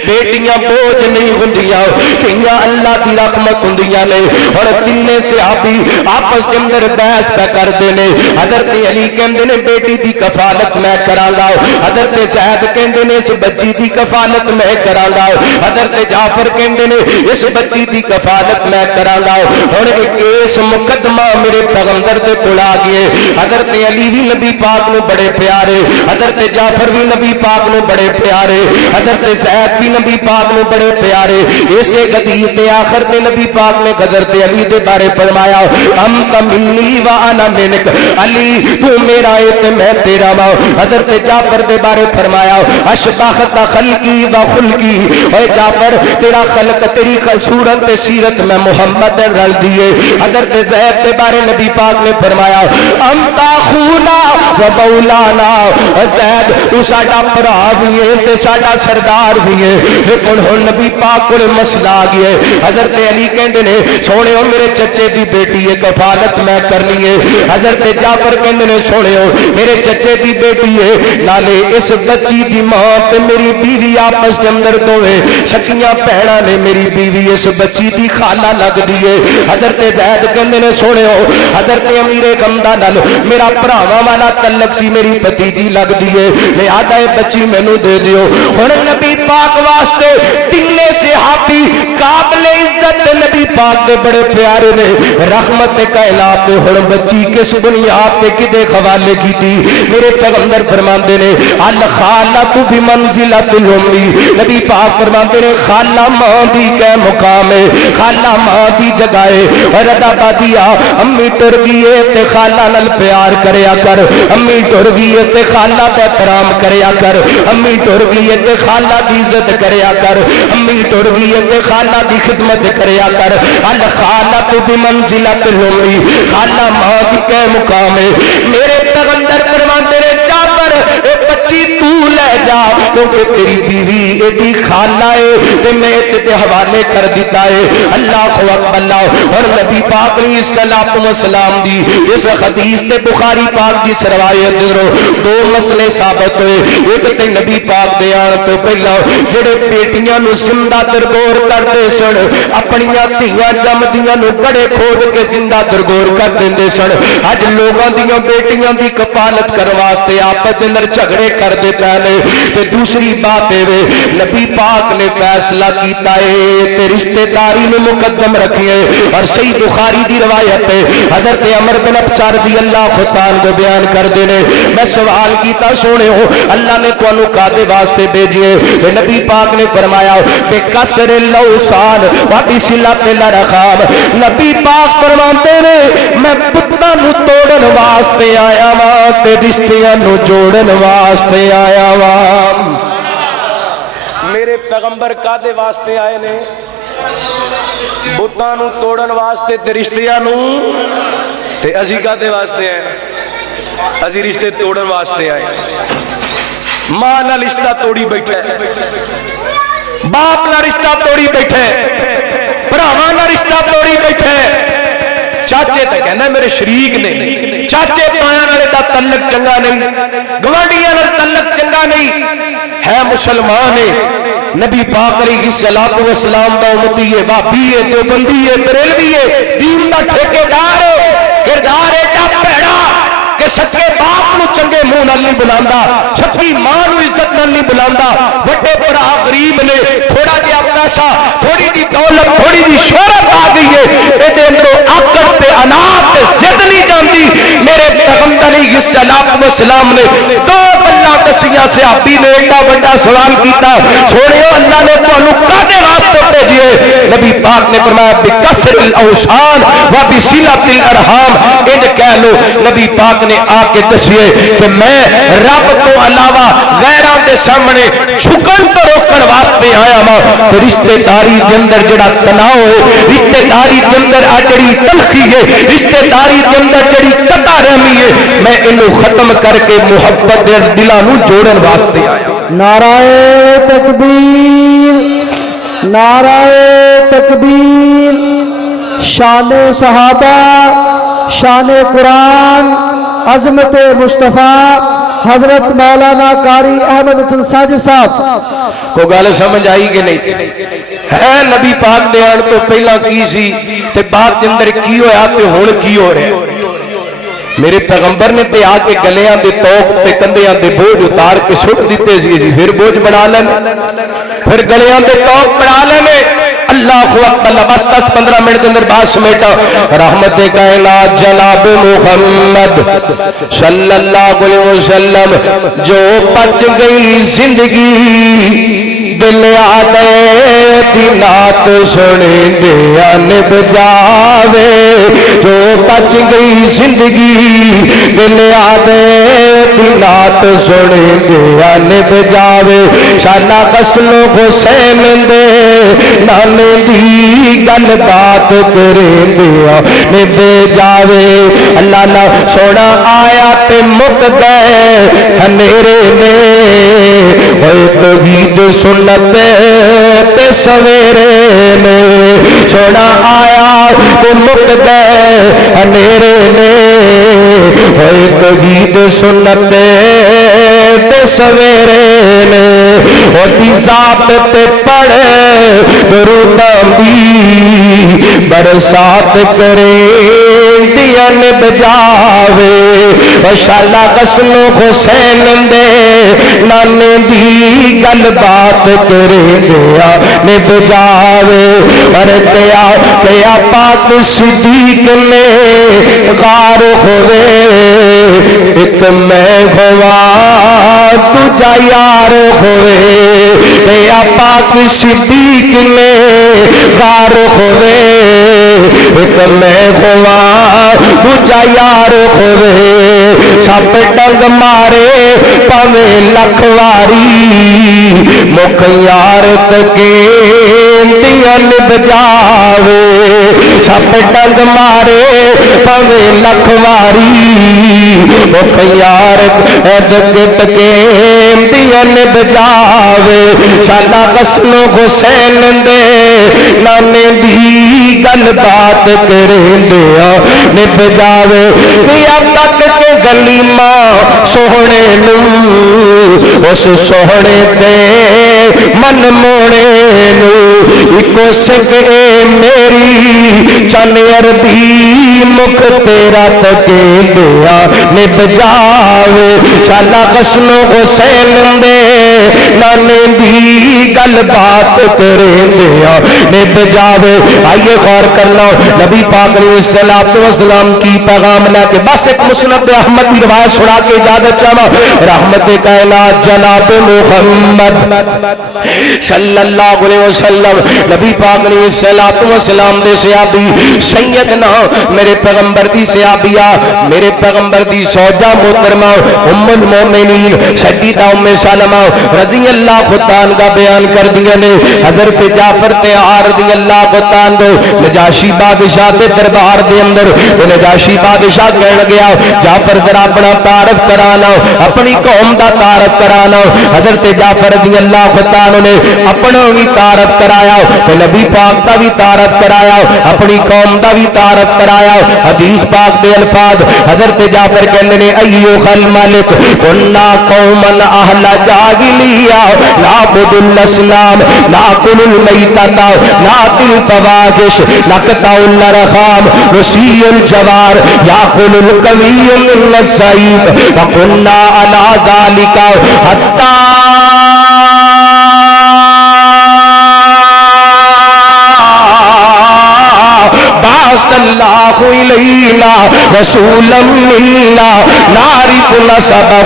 بیٹیاں بوجھ نہیں ہوندیاں تیاں اللہ دی رحمت ہوندیاں نے اور تینے صحابی آپس کے اندر بحث پہ کردے نے حضرت علی کہندے نے بیٹی دی کفالت میں کراں گا حضرت زید کہندے نے اس بچی دی کفالت میں کراں گا حضرت جعفر کہندے نے اس بچی دی کفالت میں کراں گا ہن ایک کیس مقدمہ میرے پیغمبر دے کول آ گئے حضرت علی بھی نبی پاک نو بڑے پیارے حضرت جعفر بھی نبی پاک نو بڑے پیارے حضرت زید بھی نبی پاک نو بڑے پیارے اسے حدیث دے آخر تے نبی پاک نے حضرت علی دے بارے فرمایا انت منی وانا منک علی تو میرا ہے تے میں تیرا وا حضرت جعفر دے بارے فرمایا اشباہت خلقی و خلقی اے جعفر تیرا خلق تیری صورت تے سیرت میں محمد رل دیے حضرت زید دے بارے نبی پاک نے فرمایا انت خونا و مولانا زید تو ساڈا بھرا بھی ہے تے ساڈا سردار بھی ہے لیکن ہن نبی پاک کول مسئلہ آ گیا ہے حضرت علی کہندے نے سونےو میرے چچے دی بیٹی ہے کفالت میں کرنی ہے حضرت جعفر کہندے نے سونےو میرے چچے دی بیٹی ہے نالے اس بچی دی ماں تے میری بیوی آپس کے اندر دوویں سکیاں بہناں نے میری بیوی اس بچی دی خالہ لگ دی ہے حضرت زید کہندے نے سونےو حضرت امیر خمدان نال میرا بھراواں والا تعلق سی میری بھتیجی لگ دی ہے لہذا اے بچی مینوں دے دیو ہن نبی پاک واسطے تینے صحابی قابل عزت نبی پاک دے بڑے پیارے نے رحمت کائنات نے ہن بچی کس بنیاد تے کدے حوالے کیتی میرے پیغمبر فرماندے نے الخالۃ بمنزلۃ الامی نبی پاک فرماندے نے خالہ ماں دی کہ مقام ہے خالہ ماں دی جگہ ہے اور ادا بادیا امی ٹر گئی ہے تے خالہ نال پیار کریا کر امی ٹر گئی ہے تے خالہ تے احترام کریا کر امی ٹر گئی ہے تے خالہ دی عزت کریا کر امی ٹر گئی ہے تے خالہ دی خدمت کریا کر الخالۃ بمنزلۃ الامی خالہ ماں دی کہ مقام ہے میرے پیغمبر فرماندے نے جعفر اے بچی تو لے جا کیونکہ تیری بیوی ایڈی خالہ ہے تے میں تے حوالے کر دیتا ہے اللہ اکبر اللہ اور نبی پاک علیہ الصلوۃ والسلام دی اس حدیث تے بخاری پاک دی روایت دو مسئلے ثابت ہوئے ایک تے نبی پاک دے آن تو پہلا جڑے بیٹیاں نو زندہ درگور کردے سن اپنیاں دھیاں جمدیاں نو کڑے کھود کے زندہ درگور کر دیندے سن اج لوگاں دیاں بیٹیاں دی کفالت کر واسطے آپس دے اندر جھگڑے کردے پے نے تے دوسری بات اے نبی پاک نے فیصلہ کیتا ہے تے رشتہ داری نو مقدم رکھیے اور صحیح بخاری دی روایت ہے حضرت عمر بن ابسا رضی اللہ عنہ کو بیان کردے نے میں سوال کیتا سونے ہو اللہ نے تانوں کادے واسطے بھیجے نبی پاک نے فرمایا کہ کسر اللوسان و بصلۃ الارحام نبی پاک فرماتے نے میں بتاں نو توڑن واسطے آیا وا تے رشتیاں نو جوڑن واسطے آیا وا میرے پیغمبر کادے واسطے آئے نے بتاں نو توڑن واسطے تے رشتیاں نو تے اسی کادے واسطے آئے اسی رشتے توڑن واسطے آئے ماں نال رشتہ توڑی بیٹھے باپ نال رشتہ توڑی بیٹھے بھراواں نال رشتہ توڑی بیٹھے چاچے تے کہنا میرے شریک نے چاچے تایاں نال دا تعلق چنگا نہیں گوانڈیاں نال تعلق چنگا نہیں ہے مسلمان ہے نبی پاک علیہ الصلوۃ والسلام دا امتی ہے وہابی ہے دیوبندی ہے بریلوی ہے دین دا ٹھیکیدار ہے کردار ایڈا بھڑا کہ سچے باپ نو چنگے منہ نال نہیں بلاندا سچی ماں نو عزت نال نہیں بلاندا وڈے بڑا غریب نے تھوڑا جہا پیسہ تھوڑی جی دولت تھوڑی جی شہرت آ گئی ہے اے دے اندروں عقل تے انات تے ضد نہیں جاندی میرے پیغمبر علیہ الصلوۃ والسلام نے دو گلاں دسیاں صحابی نے ایڈا بڑا سوال کیتا سونےو اللہ نے تانوں کاہدے واسطے بھیجے نبی پاک نے فرمایا بکثرۃ الاوثان و بصلۃ الارحام ان کہہ لو نبی پاک نے آ کے دسیے کہ میں رب تو علاوہ غیراں دے سامنے جھکن تو روکن واسطے آیا ہاں تو رشتے داری دے اندر جڑا تناؤ ہے رشتے داری دے اندر آ جڑی تلخی ہے رشتے داری دے اندر جڑی قطع رحمی ہے میں انہوں ختم کر کے محبت دے دلاں نوں جوڑن واسطے آیا نعرہ تکبیر نعرہ تکبیر شان صحابہ شان قرآن عظمت مصطفیٰ حضرت مولانا قاری احمد حسن ساجد صاحب کو گل سمجھ آئی کہ نہیں ہے نبی پاک دے آن تو پہلا کی سی تے بعد دے اندر کی ہویا تے ہن کی ہو رہا میرے پیغمبر نے تے آ کے گلیاں دے توق تے کندیاں دے بوجھ اتار کے سٹ دیتے سی پھر بوجھ بنا لینے پھر گلیاں دے توق بنا لینے اللہ اکبر بس 10-15 منٹ کے اندر بات سمیٹا رحمت کائنات جناب محمد صلی اللہ علیہ وسلم جو بچ گئی زندگی دل آدے دینات سنے دیا نب جاوے جو بچ گئی زندگی دل آدے دینات سنے دیا نب جاوے شالا قسلو حسین دے نانے دی گل بات کریں دیا نب جاوے اللہ نہ سونا آیا تے مک گئے ہنیرے نے ہوئے توحید سنت تے سویرے نے سونا آیا تے مک گئے ہنیرے نے ہوئے توحید سنت تے سویرے نے ہوتی ذات تے پڑھے درود دی برسات کریں دیا نب جاوے شالا قسلو حسین دے نانے دی گل بات کریں دیا نب جاوے اور کیا پاک صدیق نے غار ہوئے ایک میں ہوا تجھا یار ہوئے کیا پاک صدیق نے غار ہوئے ایک میں ہوا تجھا یار ہوئے سپ ڈنگ مارے پوے لکھواری مکھ یار تکیں دیا نب جاوے سپ ڈنگ مارے پوے لکھواری مکھ یار تکیں دیا نب جاوے شالا قسلو حسین دے نانے دی گل بات کریں دیا نب جاوے کیا تک کے گلی ماں سوہنے نو اس سوہنے دے من موڑے نو ایکو سکے میری چن عربی مکھ تیرا تکیں دیا نب جاوے شالا قسلو حسین دے نانے دی گل بات کریں دیا نب جاوے آئیے غور کرنا نبی پاک علیہ السلام کی پیغام لے کے بس ایک مسند احمد کی روایت سنا کے اجازت چاہا رحمت کائنات جناب محمد صلی اللہ علیہ وسلم نبی پاک علیہ السلام دے صحابی سیدنا میرے پیغمبر دی صحابیہ میرے پیغمبر دی زوجہ محترمہ ام المومنین سیدہ ام سلمہ رضی اللہ تعالی کا بیان کر دیا نے حضرت جعفر تیار رضی اللہ تعالی نجاشی بادشاہ دے دربار دے اندر نجاشی بادشاہ کہن گیا جعفر ذرا اپنا تعارف کرانا اپنی قوم دا تعارف کرانا حضرت جعفر رضی اللہ تعالی نے اپنا بھی تعارف کرایا نبی پاک دا بھی تعارف کرایا اپنی قوم دا بھی تعارف کرایا حدیث پاک دے الفاظ حضرت جعفر کہندے نے ایھا الملک کنا قوما اہل جاہلیہ نعبد الاسلام ناکل المیتۃ ناکل الفواحش نقطع الارحام نسیء الجوار یاکل القوی من الضعیف وکنا علی ذلک حتی بعث اللہ الینا رسولا منا نعرف نسبہ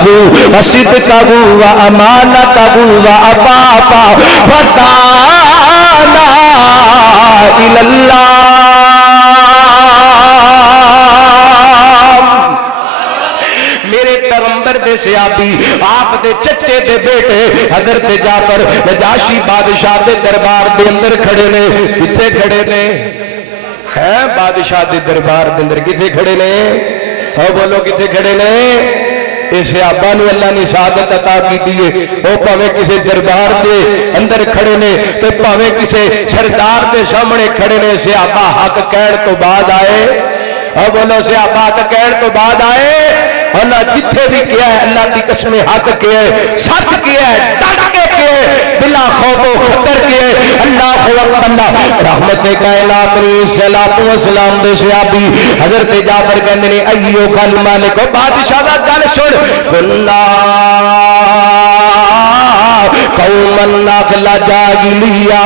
وصدقہ وامانتہ وعفافہ ودعانا الی اللہ. میرے پیغمبر دے صحابی آپ دے چچے دے بیٹے حضرت جعفر نجاشی بادشاہ دے دربار دے اندر کھڑے نے. کتھے کھڑے نے؟ ہے بادشاہ دے دربار دے اندر کتھے کھڑے نے؟ او بولو کتھے کھڑے نے؟ اس صحابہ نو اللہ نے شہادت عطا کی دیئے او پاویں کسے دربار دے اندر کھڑے نے تے پاویں کسے سردار دے سامنے کھڑے نے. صحابہ حق کہن تو بعد آئے. او بولو صحابہ حق کہن تو بعد آئے. اللہ جتھے بھی کیا ہے اللہ کی قسم حق کیا ہے سچ کیا ہے ڈٹ کے کیا ہے بلا خوف و خطر کیا ہے. اللہ اکبر رحمت کائنات علیہ الصلوۃ والسلام دے صحابی حضرت جعفر کہندے نے ایھا الملک بادشاہ دا گل سن کنا قومن اہل جاہلیہ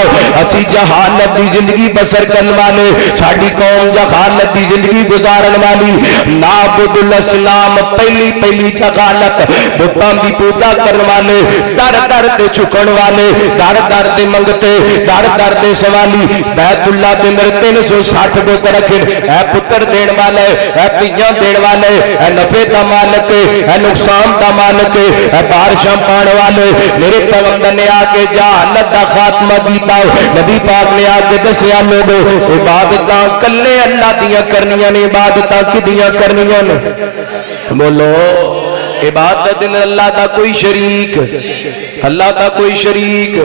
اسی جہالت دی زندگی بسر کرن والے ساڈی قوم جہالت دی زندگی گزارن والی نعبد الاسلام پہلی جہالت بتاں دی پوجا کرن والے در در تے چکن والے در در دے منگتے در در دے سوالی بیت اللہ دے اندر 360 بت رکھن اے پتر دین والے اے پیاں دین والے اے نفع دا مالک اے نقصان دا مالک اے بارشاں پان والے. میرے پیغمبر نے آ کے جہالت دا خاتمہ کیتا. نبی پاک نے آ کے دسیا لوگو عبادتاں کلے اللہ دیاں کرنیاں نے. عبادتاں کدیاں کرنیاں نے؟ بولو عبادت اللہ دا کوئی شریک اللہ دا کوئی شریک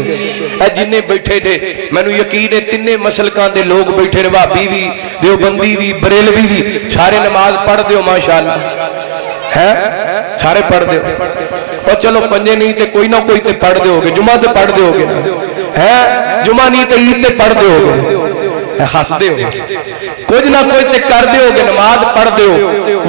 اے جنہیں بیٹھے تھے میں نے یقین ہے تینے مسلکاں دے لوگ بیٹھے وہابی بھی دیوبندی بھی بریلوی بھی سارے نماز پڑھ دیو ماشاءاللہ ہے سارے پڑھ دیو اور چلو پنجے نہیں تے کوئی نہ کوئی تے پڑھ دیو گے جمعہ تے پڑھ دیو گے ہے جمعہ نہیں تے عید تے پڑھ دیو گے ہس دیو کچھ نہ کوئی تے کر دیو گے نماز پڑھ دیو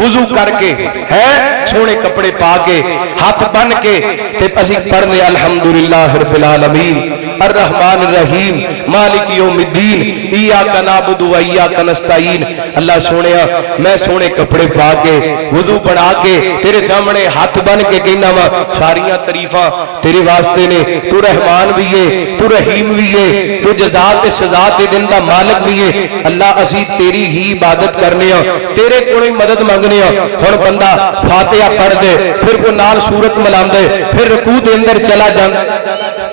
وضو کر کے ہے سونے کپڑے پا کے ہاتھ بن کے تے اسی پڑھ دے الحمدللہ رب العالمین الرحمن الرحیم مالک یوم الدین ایاک نعبد و ایاک نستعین. اللہ سونیا میں سونے کپڑے پا کے وضو بنا کے تیرے سامنے ہاتھ بن کے کہنا وا ساریاں تعریفاں تیرے واسطے نے. تو رحمان بھی ہے تو رحیم بھی ہے تو جزا تے سزا دے دن دا مالک بھی ہے. اللہ اسی تیری ہی عبادت کرنے ہاں تیرے کولوں مدد منگنے ہاں. ہن بندہ فاتحہ پڑھ دے پھر کو نال سورت ملاندے پھر رکوع دے اندر چلا جاندا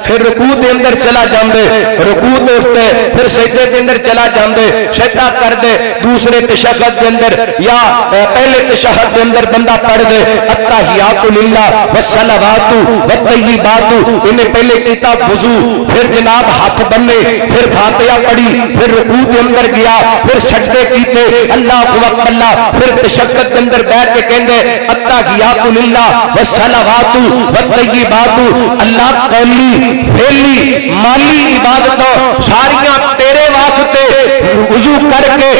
پھر رکوع دے اندر چلا جاندے رکوع تے اٹھتے پھر سجدے دے اندر چلا جاندے سجدہ کر دے دوسرے تشہد دے اندر یا پہلے تشہد دے اندر بندہ پڑھ دے التحیات للہ والصلوات والطیبات. انہیں پہلے کیتا وضو پھر جناب ہاتھ بننے پھر فاتحہ پڑھی پھر رکوع دے اندر گیا پھر سجدے کیتے اللہ اکبر اللہ پھر تشہد دے اندر بیٹھ کے کہندے التحیات للہ والصلوات والطیبات. اللہ قولی فعلی مالی عبادتوں ساریاں تیرے واسطے وضو کر کے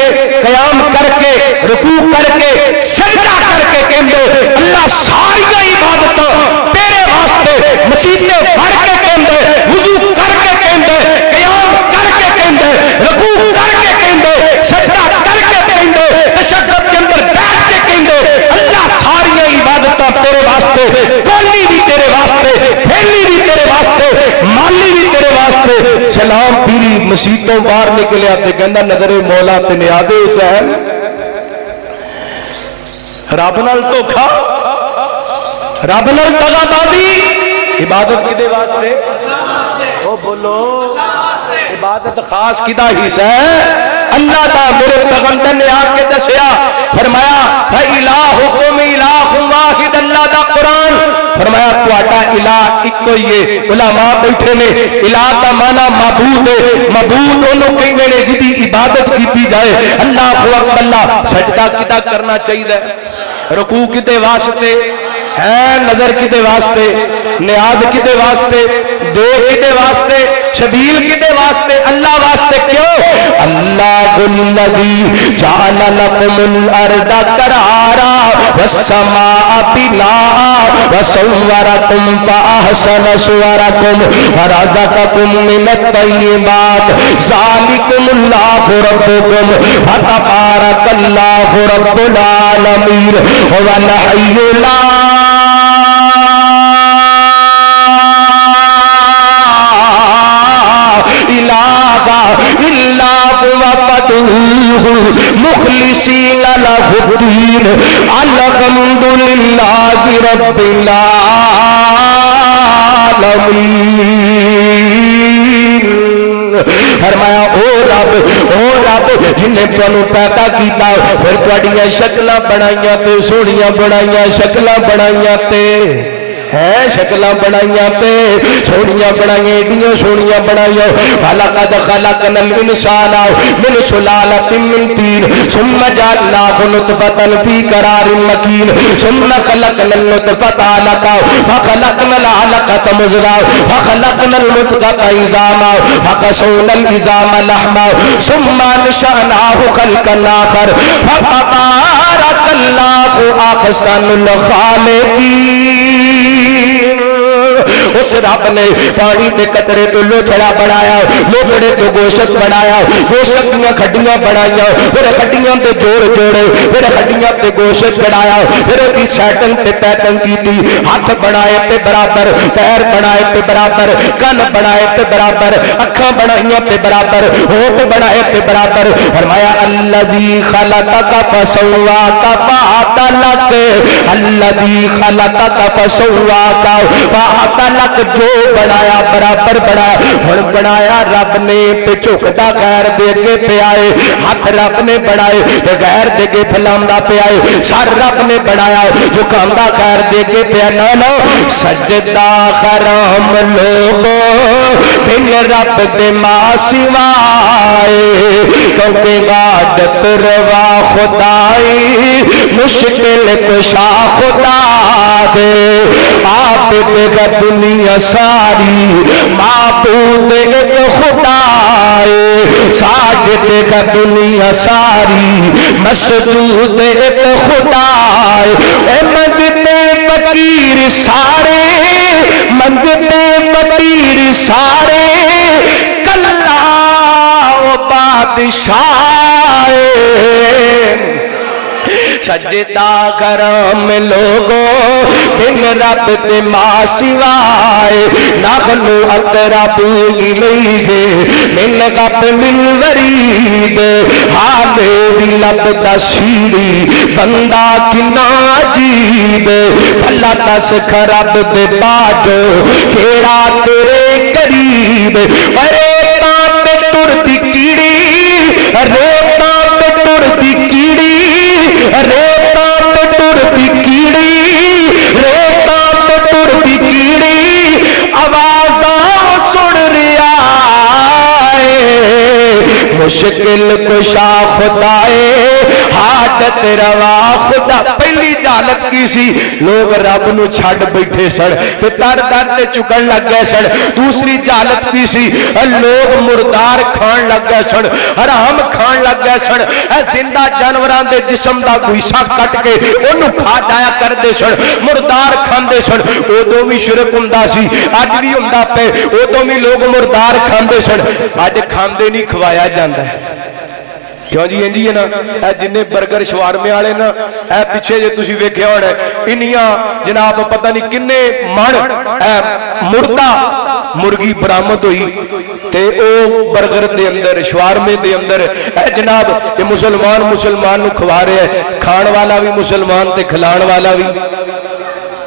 قیام کر کے رکوع کر کے سجدہ کر کے کہندے اللہ ساریاں عبادتوں تیرے واسطے مسجدیں بھر کے کہندے وضو کر کے کہندے قیام کر کے کہندے رکوع کر کے کہندے سجدہ کر کے کہندے تشہد کے اندر بیٹھ کے کہندے اللہ ساریاں عبادتوں تیرے واسطے قولی بھی تیرے واسطے فعلی بھی تیرے واسطے مالی بھی تیرے واسطے. سلام پیری مسیتوں باہر نکلے آتے کہندہ نظر مولا تے نیادے حسین رب نال دھوکھا رب نال دغا بازی عبادت کدے واسطے؟ او بولو، عبادت خاص کدا حصہ ہے؟ اللہ دا میرے پیغمبر نے آ کے دسیا، فرمایا فَإِلَٰهُكُمْ إِلَٰهٌ وَاحِدٌ، اللہ دا قرآن فرمایا تہاڈا الہ اکو ہی ہے۔ علماء بیٹھے نے، الہ دا معنی معبود ہے، معبود انہوں کہندے نے جدی عبادت کیتی جائے۔ اللہ اکبر، اللہ سجدہ کدا کرنا چاہیے، رکوع کدے واسطے ہے، نظر کدے واسطے، نیاز کدے واسطے، دو کدے واسطے، شبیل کدے واسطے؟ اللہ واسطے۔ کیوں؟ اللہ الذی جعل لکم الارض قرارا والسماء بناء وصورکم فاحسن صورکم ورزقکم من الطیبات ذالکم اللہ ربکم فتبارک اللہ رب العالمین هو الحی لا مخلصین لہ الدین الحمد للہ رب العالمین۔ فرمایا او رب جن نے تانوں پیدا کیتا پھر تہاڈیاں شکلاں بنائیاں تے سونیاں بنائیاں، شکلاں بنائیاں تے ہے، شکلاں بنائیاں تے سونیاں بنائیاں، ایڈیاں سونیاں بنائیاں۔ وَلَقَدْ خَلَقْنَا الْإِنسَانَ مِنْ سُلَالَةٍ مِّن طِينٍ ثُمَّ جَعَلْنَاهُ نُطْفَةً فِي قَرَارٍ مَّكِينٍ ثُمَّ خَلَقْنَا النُّطْفَةَ عَلَقَةً فَخَلَقْنَا الْعَلَقَةَ مُضْغَةً فَخَلَقْنَا الْمُضْغَةَ عِظَامًا فَكَسَوْنَا الْعِظَامَ لَحْمًا ثُمَّ أَنشَأْنَاهُ خَلْقًا آخَرَ فَتَبَارَكَ اللَّهُ أَحْسَنُ الْخَالِقِينَ۔ اس رب نے پانی کے قطرے تو لوچڑا بنایا، لوچڑے تو گوشت بنایا، گوشت دیا کھڈیاں بنایا، پھر کھڈیاں تے جوڑ جوڑے، پھر کھڈیاں تے گوشت بنایا، پھر دی سیٹنگ تے پیٹنگ کیتی، ہاتھ بنائے تے برابر، پیر بنائے تے برابر، کن بنائے تے برابر، اکھاں بنائیاں تے برابر، ہونٹ بنائے تے برابر۔ فرمایا الذی خلقک فسواک فعدلک، الذی خلقک فسواک فعدلک، جو بنایا برابر بنایا۔ ہن بنایا رب نے تے جھکدا غیر دے کے پہ آئے، ہاتھ رب نے بنائے تے غیر دے کے پھلاندا پہ آئے، سر رب نے بنایا جھکاندا غیر دے کے پہ نہ نہ سجدہ حرام لوگو بن رب دے ماں سوائے، کیونکہ عبادت روا خدائی مشکل کشا خدا دے، آپ دے دنیا ساری معبود ایک خدا ہے، ساجد کا دنیا ساری مسجود ایک خدا ہے۔ اے منگتے فقیر سارے، منگتے فقیر سارے، کلا وہ بادشاہ سجدہ کرم لوگوں بن رب دے ماں سوائے، نحن اقرب الیہ من حبل الورید، حالے دی لب دا سیڑھی بندہ کنا عجیب، بھلا دس خراب دے باجو کیڑا تیرے قریب، ریتاں پہ ٹر دی کیڑی، ریتاں پہ ٹر دی کیڑی، ریتاں پہ ٹر دی کیڑی، ریتاں پہ ٹر دی کیڑی، آوازاں سن رہا ہے، مشکل کشا خدائے حاجت روا خدا۔ پہلی جالت کی سی، لوگ رب نو چھڑ بیٹھے سن تے تر تر تے چکن لگ گئے سن۔ دوسری جالت کی سی، لوگ مردار کھان لگ گئے سن، حرام کھان لگ گئے سن، زندہ جانوراں دے جسم دا کوئی حصہ کٹ کے اونوں کھا جایا کردے سن، مردار کھاندے سن۔ اودوں وی شرک ہوندا سی، اج وی ہوندا پے، اودوں وی لوگ مردار کھاندے سن، اج کھاندے نہیں کھوایا جاندا ہے۔ کیوں جی انجی ہے نا، اے جننے برگر شوارمے والے نا، اے پیچھے جے تسی ویکھیا ہونا انیاں جناب پتہ نہیں کنے من اے مردہ مرغی برآمد ہوئی تے او برگر دے اندر شوارمے دے اندر، اے جناب یہ مسلمان نو کھوا رہے ہیں، کھان والا بھی مسلمان تے کھلان والا بھی۔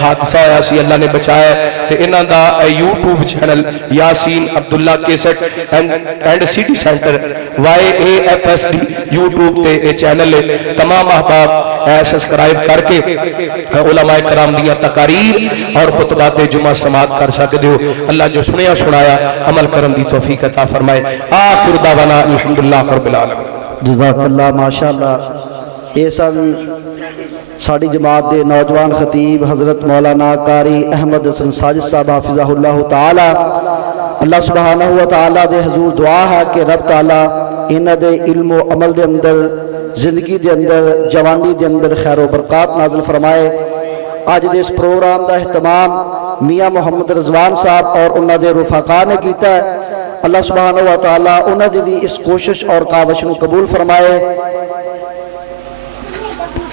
حادثہ ہویا سی اللہ نے بچایا تے انہاں دا YouTube channel Yasin Abdullah cassette and city centre YAFSD YouTube تے اے چینل ہے تمام احباب سبسکرائب کر کے علماء کرام دیاں تقاریر اور خطبات جمعہ سماعت کر سکتے ہو اللہ جو سنیا سنایا عمل کرن دی توفیق عطا فرمائے آخر دعوانا الحمدللہ رب العالمین جزاک اللہ ماشاءاللہ یہ سن ساڑی جماعت دے نوجوان خطیب حضرت مولانا قاری احمد حسن ساجد صاحب حافظہ اللہ تعالی اللہ سبحانہ و تعالی دے حضور دعا ہے کہ رب تعالی انہ دے علم و عمل دے اندر زندگی دے اندر جوانی دے اندر خیر و برکات نازل فرمائے آج دے اس پروگرام دا اہتمام میاں محمد رضوان صاحب اور انہ دے رفقا نے کیتا ہے اللہ سبحانہ و تعالی انہ دی بھی اس کوشش اور کاوش کو قبول فرمائے